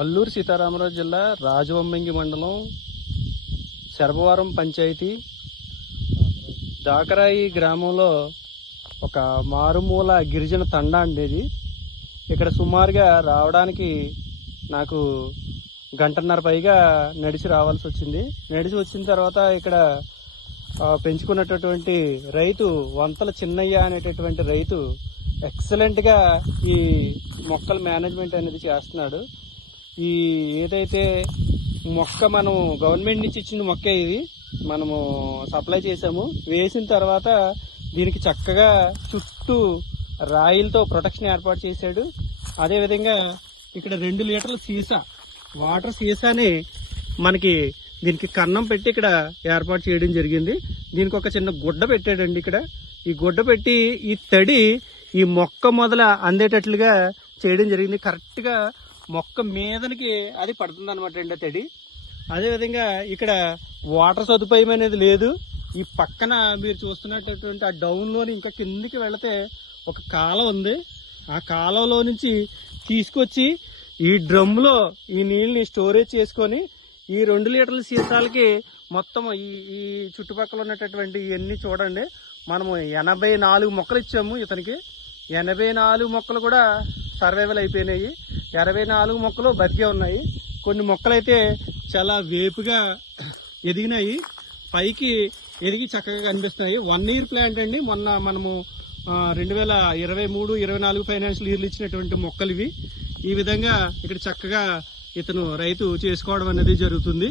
అల్లూరు సీతారామరాజు జిల్లా రాజవొమ్మంగి మండలం శరభవరం పంచాయతీ. దాకరాయి గ్రామంలో ఒక మారుమూల గిరిజన తండా అండి ఇక్కడ సుమారుగా రావడానికి నాకు గంటన్నర పైగా నడిచి రావాల్సి వచ్చింది. నడిచి వచ్చిన తర్వాత ఇక్కడ పెంచుకున్నటువంటి రైతు వంతల చిన్నయ్య అనేటటువంటి రైతు ఎక్సలెంట్గా ఈ మొక్కల మేనేజ్మెంట్ అనేది చేస్తున్నాడు. ఈ ఏదైతే మొక్క మనం గవర్నమెంట్ నుంచి ఇచ్చిన మొక్క ఇది మనము సప్లై చేసాము వేసిన తర్వాత దీనికి చక్కగా చుట్టూ రాయిలతో ప్రొటెక్షన్ ఏర్పాటు చేశాడు. అదేవిధంగా ఇక్కడ రెండు లీటర్ల సీసా వాటర్ సీసాని మనకి దీనికి కన్నం పెట్టి ఇక్కడ ఏర్పాటు చేయడం జరిగింది. దీనికి ఒక చిన్న గుడ్డ పెట్టాడండి ఇక్కడ. ఈ గుడ్డ పెట్టి ఈ తడి ఈ మొక్క మొదల అందేటట్లుగా చేయడం జరిగింది. కరెక్ట్గా మొక్క మీదనికి అది పడుతుంది అనమాట అండి తడి. అదేవిధంగా ఇక్కడ వాటర్ సదుపాయం అనేది లేదు. ఈ పక్కన మీరు చూస్తున్నటువంటి ఆ డౌన్లోని ఇంకా కిందికి వెళితే ఒక కాలం ఉంది. ఆ కాలంలో నుంచి తీసుకొచ్చి ఈ డ్రమ్లో ఈ నీళ్ళని స్టోరేజ్ చేసుకొని ఈ రెండు లీటర్ల సీసాలకి మొత్తం ఈ ఈ చుట్టుపక్కల ఉన్నటువంటి ఇవన్నీ చూడండి. మనము ఎనభై నాలుగు మొక్కలు ఇచ్చాము ఇతనికి. ఎనభై నాలుగు మొక్కలు కూడా సర్వైవల్ అయిపోయినాయి. ఇరవై నాలుగు మొక్కలు బతికే ఉన్నాయి. కొన్ని మొక్కలైతే చాలా వేపుగా ఎదిగినాయి. పైకి ఎదిగి చక్కగా కనిపిస్తున్నాయి. వన్ ఇయర్ ప్లాంట్ అండి. మొన్న మనము రెండు వేల ఇరవై మూడు ఇరవై నాలుగు ఫైనాన్షియల్ ఇయర్లు ఇచ్చినటువంటి మొక్కలు ఇవి. ఈ విధంగా ఇక్కడ చక్కగా ఇతను రైతు చేసుకోవడం అనేది జరుగుతుంది.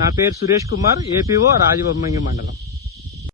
నా పేరు సురేష్ కుమార్ ఏపీఓ రాజబొమ్మంగి మండలం.